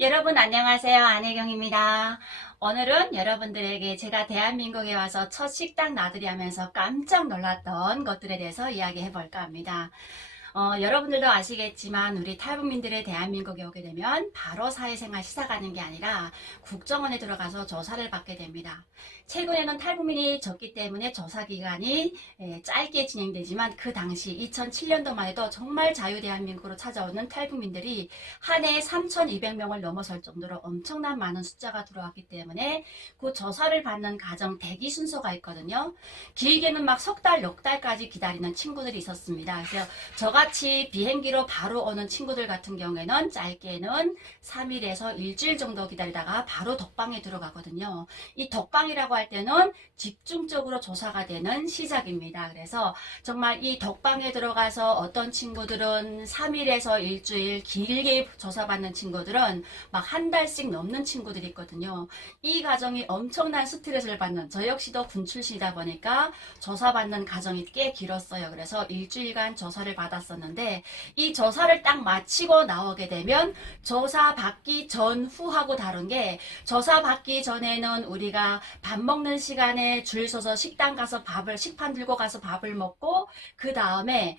여러분 안녕하세요. 안혜경입니다. 오늘은 여러분들에게 제가 대한민국에 와서 첫 식당 나들이 하면서 깜짝 놀랐던 것들에 대해서 이야기해 볼까 합니다. 여러분들도 아시겠지만 우리 탈북민들의 대한민국에 오게 되면 바로 사회생활 시작하는 게 아니라 국정원에 들어가서 조사를 받게 됩니다. 최근에는 탈북민이 적기 때문에 조사 기간이 짧게 진행되지만 그 당시 2007년도만 해도 정말 자유대한민국으로 찾아오는 탈북민들이 한 해에 3,200명을 넘어설 정도로 엄청난 많은 숫자가 들어왔기 때문에 그 조사를 받는 과정 대기 순서가 있거든요. 길게는 막 석 달, 넉 달까지 기다리는 친구들이 있었습니다. 그래서 저같이 비행기로 바로 오는 친구들 같은 경우에는 짧게는 3일에서 일주일 정도 기다리다가 바로 덕방에 들어가거든요. 이 덕방이라고 할 때는 집중적으로 조사가 되는 시작입니다. 그래서 정말 이 덕방에 들어가서 어떤 친구들은 3일에서 일주일 길게 조사받는 친구들은 막 한 달씩 넘는 친구들이 있거든요. 이 과정이 엄청난 스트레스를 받는, 저 역시도 군 출신이다 보니까 조사받는 과정이 꽤 길었어요. 그래서 일주일간 조사를 받았었는데 이 조사를 딱 마치고 나오게 되면 조사 받기 전후하고 다른 게, 조사 받기 전에는 우리가 밥 먹는 시간에 줄 서서 식당 가서 식판 들고 가서 밥을 먹고 그 다음에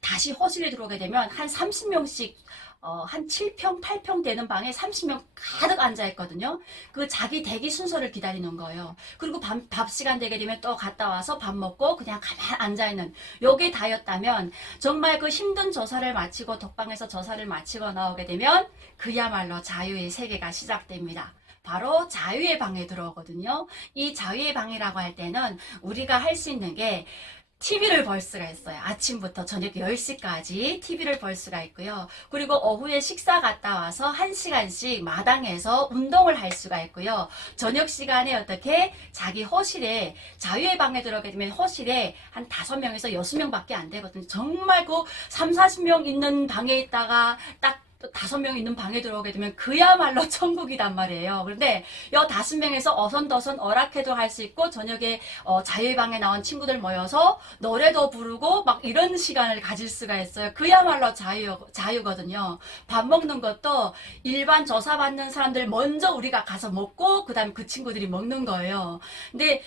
다시 호실에 들어오게 되면 한 30명씩 한 7평, 8평 되는 방에 30명 가득 앉아있거든요. 그 자기 대기 순서를 기다리는 거예요. 그리고 밥 시간 되게 되면 또 갔다 와서 밥 먹고 그냥 가만 앉아있는, 요게 다였다면 정말 그 힘든 조사를 마치고 덕방에서 조사를 마치고 나오게 되면 그야말로 자유의 세계가 시작됩니다. 바로 자유의 방에 들어오거든요. 이 자유의 방이라고 할 때는 우리가 할 수 있는 게 TV를 볼 수가 있어요. 아침부터 저녁 10시까지 TV를 볼 수가 있고요. 그리고 오후에 식사 갔다 와서 1시간씩 마당에서 운동을 할 수가 있고요. 저녁 시간에 어떻게 자기 허실에, 자유의 방에 들어가게 되면 허실에 한 5명에서 6명밖에 안 되거든요. 정말 그 3, 40명 있는 방에 있다가 딱 5명 있는 방에 들어오게 되면 그야말로 천국이란 말이에요. 그런데 여 5명에서 어선더선 어락회도 할 수 있고, 저녁에 자유의 방에 나온 친구들 모여서 노래도 부르고 막 이런 시간을 가질 수가 있어요. 그야말로 자유거든요. 밥 먹는 것도 일반 조사받는 사람들 먼저 우리가 가서 먹고 그 다음 그 친구들이 먹는 거예요. 근데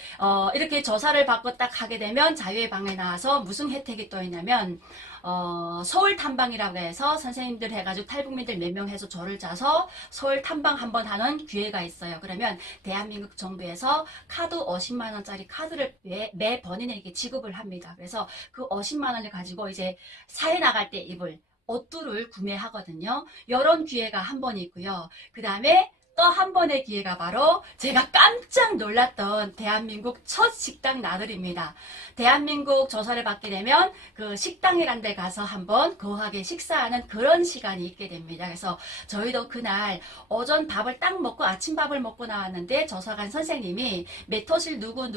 이렇게 조사를 받고 딱 하게 되면 자유의 방에 나와서 무슨 혜택이 또 있냐면, 서울 탐방이라고 해서 선생님들 해가지고 탈북민들 몇 명 해서 조를 짜서 서울 탐방 한번 하는 기회가 있어요. 그러면 대한민국 정부에서 카드 50만 원짜리 카드를 매 본인에게 지급을 합니다. 그래서 그 50만 원을 가지고 이제 사회 나갈 때 입을 옷들을 구매하거든요. 이런 기회가 한 번 있고요. 그 다음에 또 한 번의 기회가 바로 제가 깜짝 놀랐던 대한민국 첫 식당 나들입니다. 대한민국 조사를 받게 되면 그 식당이란 데 가서 한번 거하게 식사하는 그런 시간이 있게 됩니다. 그래서 저희도 그날 오전 밥을 딱 먹고 아침밥을 먹고 나왔는데 조사관 선생님이 메토실 누구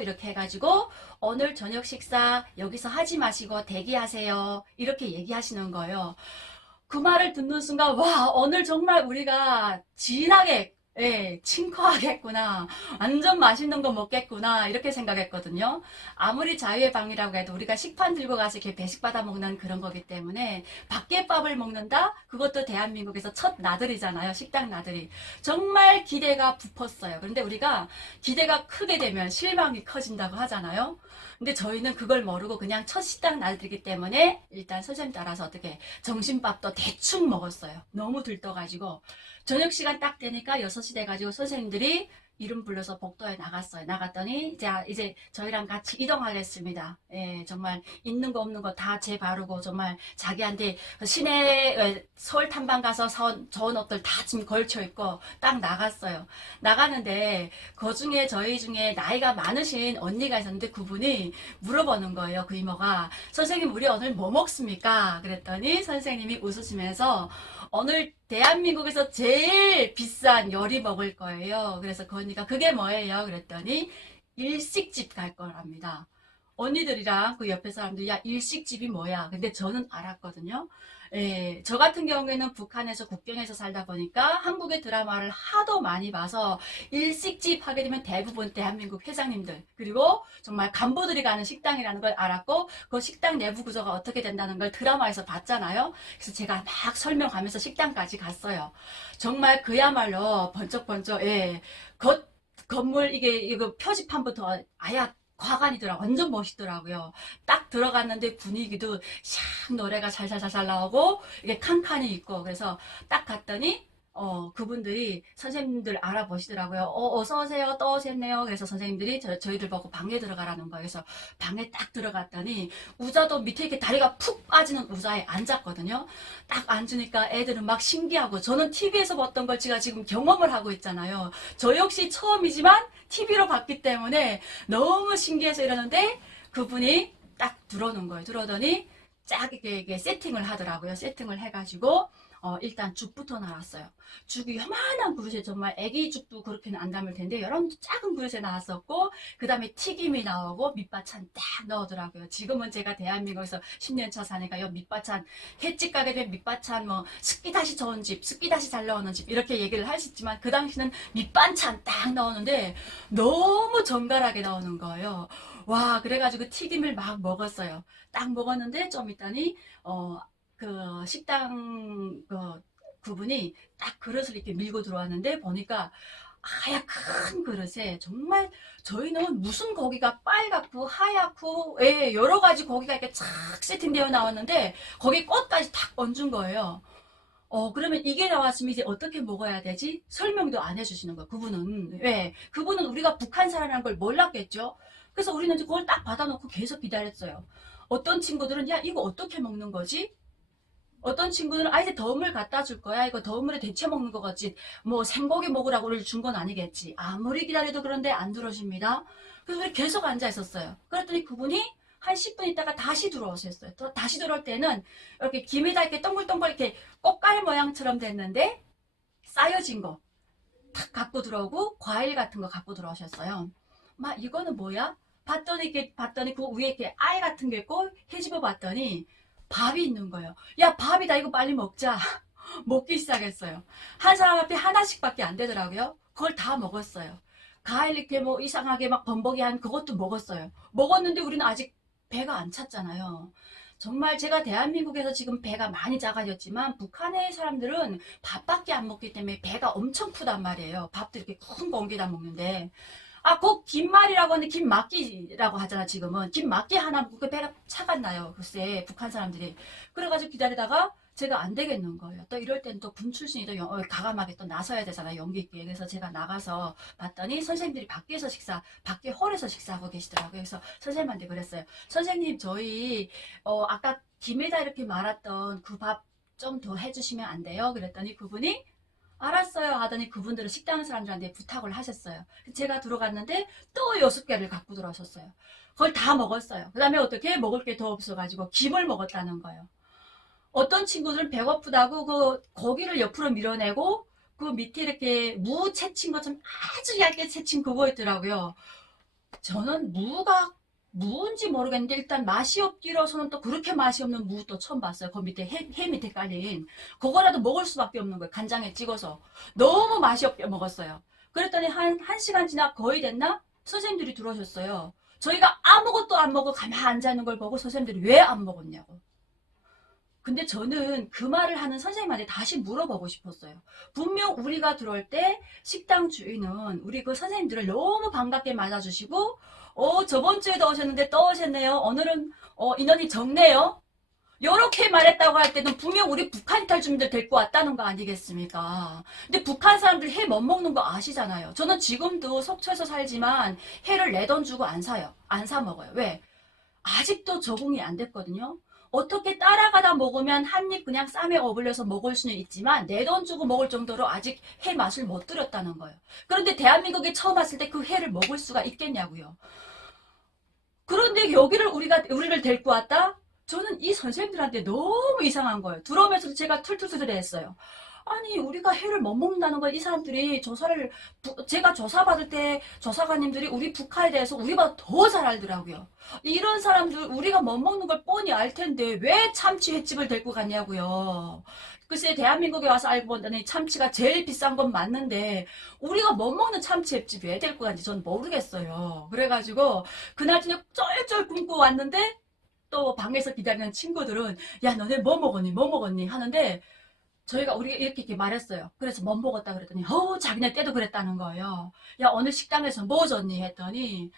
이렇게 해가지고 오늘 저녁 식사 여기서 하지 마시고 대기하세요, 이렇게 얘기하시는 거예요. 그 말을 듣는 순간, 와, 오늘 정말 우리가 진하게, 예, 침커하겠구나. 완전 맛있는 거 먹겠구나. 이렇게 생각했거든요. 아무리 자유의 방이라고 해도 우리가 식판 들고 가서 이렇게 배식 받아 먹는 그런 거기 때문에 밖에 밥을 먹는다? 그것도 대한민국에서 첫 나들이잖아요. 식당 나들이. 정말 기대가 부풀었어요. 그런데 우리가 기대가 크게 되면 실망이 커진다고 하잖아요. 근데 저희는 그걸 모르고 그냥 첫 식당 나들이기 때문에 일단 선생님 따라서 어떻게 점심밥도 대충 먹었어요. 너무 들떠가지고 저녁 시간 딱 되니까 6시 돼가지고 선생님들이 이름 불러서 복도에 나갔어요. 나갔더니 이제 저희랑 같이 이동하겠습니다. 예, 정말 있는 거 없는 거 다 재바르고 정말 자기한테 시내 서울 탐방 가서 사온 좋은 옷들 다 지금 걸쳐 입고 딱 나갔어요. 나가는데 그 중에 저희 중에 나이가 많으신 언니가 있었는데 그분이 물어보는 거예요. 그 이모가, 선생님 우리 오늘 뭐 먹습니까? 그랬더니 선생님이 웃으시면서 오늘 대한민국에서 제일 비싼 요리 먹을 거예요. 그래서 그 언니가 그게 뭐예요? 그랬더니 일식집 갈 거랍니다. 언니들이랑 그 옆에 사람들, 야, 일식집이 뭐야? 근데 저는 알았거든요. 예, 저 같은 경우에는 북한에서 국경에서 살다 보니까 한국의 드라마를 하도 많이 봐서 일식집 하게 되면 대부분 대한민국 회장님들, 그리고 정말 간부들이 가는 식당이라는 걸 알았고, 그 식당 내부 구조가 어떻게 된다는 걸 드라마에서 봤잖아요. 그래서 제가 막 설명하면서 식당까지 갔어요. 정말 그야말로 번쩍번쩍, 예, 건물, 이거 표지판부터 아예 과관이더라. 완전 멋있더라고요. 딱 들어갔는데 분위기도 샥 노래가 살살살살 나오고 이게 칸칸이 있고 그래서 딱 갔더니 그분들이 선생님들 알아보시더라고요. 어서 오세요. 또 오셨네요. 그래서 선생님들이 저희들 보고 방에 들어가라는 거예요. 그래서 방에 딱 들어갔더니 의자도 밑에 이렇게 다리가 푹 빠지는 의자에 앉았거든요. 딱 앉으니까 애들은 막 신기하고 저는 TV에서 봤던 걸 제가 지금 경험을 하고 있잖아요. 저 역시 처음이지만 TV로 봤기 때문에 너무 신기해서 이러는데 그분이 딱 들어오는 거예요. 들어오더니 쫙 이렇게 세팅을 하더라고요. 세팅을 해가지고 일단 죽부터 나왔어요. 죽이 요만한 그릇에 정말 애기 죽도 그렇게는 안 담을 텐데 이런 작은 그릇에 나왔었고 그 다음에 튀김이 나오고 밑반찬 딱 넣으더라고요. 지금은 제가 대한민국에서 10년 차 사니까 요 밑반찬 횟집 가게 되면 밑반찬 뭐 습기 다시 좋은 집, 습기 다시 잘 나오는 집 이렇게 얘기를 할 수 있지만 그 당시는 밑반찬 딱 나오는데 너무 정갈하게 나오는 거예요. 와 그래가지고 튀김을 막 먹었어요. 딱 먹었는데 좀 있더니 그 식당 그분이 딱 그릇을 이렇게 밀고 들어왔는데 보니까 하얗큰 그릇에 정말 저희는 무슨 고기가 빨갛고 하얗고 예, 여러 가지 고기가 이렇게 착 세팅되어 나왔는데 거기에 꽃까지 탁 얹은 거예요. 그러면 이게 나왔으면 이제 어떻게 먹어야 되지? 설명도 안 해주시는 거예요. 그분은. 왜? 그분은 우리가 북한 사람이라는 걸 몰랐겠죠? 그래서 우리는 이제 그걸 딱 받아놓고 계속 기다렸어요. 어떤 친구들은, 야, 이거 어떻게 먹는 거지? 어떤 친구들은, 아, 이제 더움을 갖다 줄 거야. 이거 더움물에 데쳐 먹는 거 같지. 뭐, 생고기 먹으라고 우리를 준 건 아니겠지. 아무리 기다려도 그런데 안 들어오십니다. 그래서 우리 계속 앉아 있었어요. 그랬더니 그분이 한 10분 있다가 다시 들어오셨어요. 또 다시 들어올 때는 이렇게 김에다 이렇게 동글동글 이렇게 꽃갈 모양처럼 됐는데 쌓여진 거 탁 갖고 들어오고 과일 같은 거 갖고 들어오셨어요. 막 이거는 뭐야? 봤더니 그 위에 이렇게 알 같은 게 있고 헤집어 봤더니 밥이 있는 거예요. 야 밥이다 이거 빨리 먹자. 먹기 시작했어요. 한 사람 앞에 하나씩밖에 안 되더라고요. 그걸 다 먹었어요. 과일 이렇게 뭐 이상하게 막 범벅이한 그것도 먹었어요. 먹었는데 우리는 아직 배가 안 찼잖아요. 정말 제가 대한민국에서 지금 배가 많이 작아졌지만 북한의 사람들은 밥밖에 안 먹기 때문에 배가 엄청 크단 말이에요. 밥도 이렇게 큰 공기다 먹는데 꼭 김말이라고 하는데 김막기라고 하잖아 지금은. 김막기 하나 먹고 그 배가 차갔나요 글쎄 북한 사람들이. 그래가지고 기다리다가 제가 안 되겠는 거예요. 또 이럴 때는 또 군 출신이 또 가감하게 또 나서야 되잖아 연기 있게. 그래서 제가 나가서 봤더니 선생님들이 밖에 홀에서 식사하고 계시더라고요. 그래서 선생님한테 그랬어요. 선생님 저희 아까 김에다 이렇게 말았던 그 밥 좀 더 해주시면 안 돼요? 그랬더니 그분이 알았어요 하더니 그분들은 식당 사람들한테 부탁을 하셨어요. 제가 들어갔는데 또 6개를 갖고 들어오셨어요. 그걸 다 먹었어요. 그 다음에 어떻게 먹을 게 더 없어가지고 김을 먹었다는 거예요. 어떤 친구들은 배고프다고 그 고기를 옆으로 밀어내고 그 밑에 이렇게 무 채친 것처럼 아주 얇게 채친 그거 있더라고요. 저는 무가 무인지 모르겠는데 일단 맛이 없기로서는 또 그렇게 맛이 없는 무 또 처음 봤어요. 그 밑에 해 밑에 깔린 그거라도 먹을 수밖에 없는 거예요. 간장에 찍어서 너무 맛이 없게 먹었어요. 그랬더니 한 시간 지나 거의 됐나? 선생님들이 들어오셨어요. 저희가 아무것도 안 먹고 가만히 앉아 있는 걸 보고 선생님들이 왜 안 먹었냐고. 근데 저는 그 말을 하는 선생님한테 다시 물어보고 싶었어요. 분명 우리가 들어올 때 식당 주인은 우리 그 선생님들을 너무 반갑게 맞아주시고, 저번 주에도 오셨는데 또 오셨네요. 오늘은, 인원이 적네요. 요렇게 말했다고 할 때는 분명 우리 북한 이탈 주민들 데리고 왔다는 거 아니겠습니까? 근데 북한 사람들 회 못 먹는 거 아시잖아요. 저는 지금도 속초에서 살지만 회를 내 돈 주고 안 사요. 안 사 먹어요. 왜? 아직도 적응이 안 됐거든요. 어떻게 따라가다 먹으면 한 입 그냥 쌈에 어울려서 먹을 수는 있지만 내 돈 주고 먹을 정도로 아직 회 맛을 못 들였다는 거예요. 그런데 대한민국에 처음 왔을 때 그 회를 먹을 수가 있겠냐고요. 그런데 여기를 우리를 데리고 왔다? 저는 이 선생님들한테 너무 이상한 거예요. 들어오면서 제가 툴툴툴툴 했어요. 아니 우리가 회를 못 먹는다는 걸 이 사람들이 조사를 제가 조사받을 때 조사관님들이 우리 북한에 대해서 우리보다 더 잘 알더라고요. 이런 사람들 우리가 못 먹는 걸 뻔히 알 텐데 왜 참치 횟집을 데리고 갔냐고요. 글쎄 대한민국에 와서 알고 보니 참치가 제일 비싼 건 맞는데 우리가 못 먹는 참치 횟집 왜 데리고 갔는지 전 모르겠어요. 그래가지고 그날 저녁 쩔쩔 굶고 왔는데 또 방에서 기다리는 친구들은 야 너네 뭐 먹었니 뭐 먹었니 하는데 우리가 이렇게 말했어요. 그래서 못 먹었다 그랬더니 자기네 때도 그랬다는 거예요. 야 어느 식당에서 뭐 줬니 했더니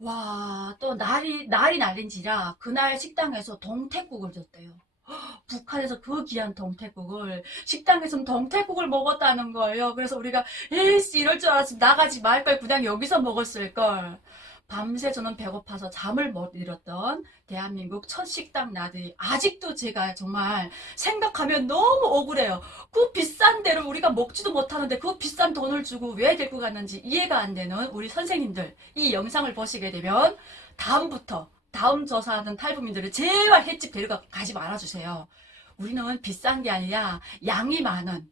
와 또 날이 날인지라 그날 식당에서 동태국을 줬대요. 북한에서 그 귀한 동태국을 식당에서 동태국을 먹었다는 거예요. 그래서 우리가 에이씨 이럴 줄 알았으면 나가지 말 걸 그냥 여기서 먹었을 걸. 밤새 저는 배고파서 잠을 못 이뤘던 대한민국 첫 식당 나들이 아직도 제가 정말 생각하면 너무 억울해요. 그 비싼 데를 우리가 먹지도 못하는데 그 비싼 돈을 주고 왜 데리고 갔는지 이해가 안 되는 우리 선생님들 이 영상을 보시게 되면 다음부터 다음 조사하는 탈북민들을 제발 횟집 데려가지 말아주세요. 우리는 비싼 게 아니라 양이 많은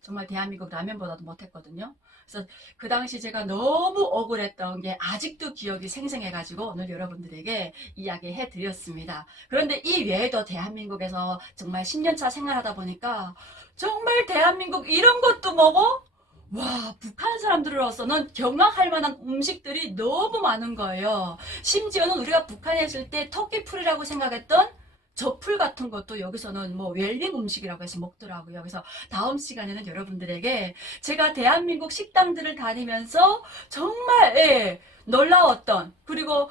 정말 대한민국 라면보다도 못했거든요. 그래서 그 당시 제가 너무 억울했던 게 아직도 기억이 생생해가지고 오늘 여러분들에게 이야기해 드렸습니다. 그런데 이 외에도 대한민국에서 정말 10년차 생활하다 보니까 정말 대한민국 이런 것도 먹어? 와, 북한 사람들로서는 경악할 만한 음식들이 너무 많은 거예요. 심지어는 우리가 북한에 있을 때 토끼풀이라고 생각했던 저풀 같은 것도 여기서는 뭐 웰링 음식이라고 해서 먹더라고요. 그래서 다음 시간에는 여러분들에게 제가 대한민국 식당들을 다니면서 정말 놀라웠던 그리고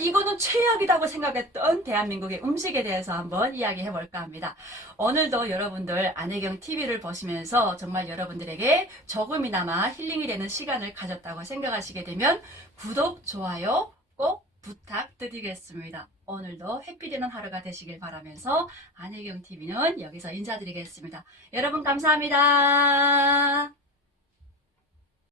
이거는 최악이라고 생각했던 대한민국의 음식에 대해서 한번 이야기해 볼까 합니다. 오늘도 여러분들 안혜경 TV를 보시면서 정말 여러분들에게 조금이나마 힐링이 되는 시간을 가졌다고 생각하시게 되면 구독, 좋아요 꼭 부탁드리겠습니다. 오늘도 해피되는 하루가 되시길 바라면서 안혜경 TV는 여기서 인사드리겠습니다. 여러분 감사합니다.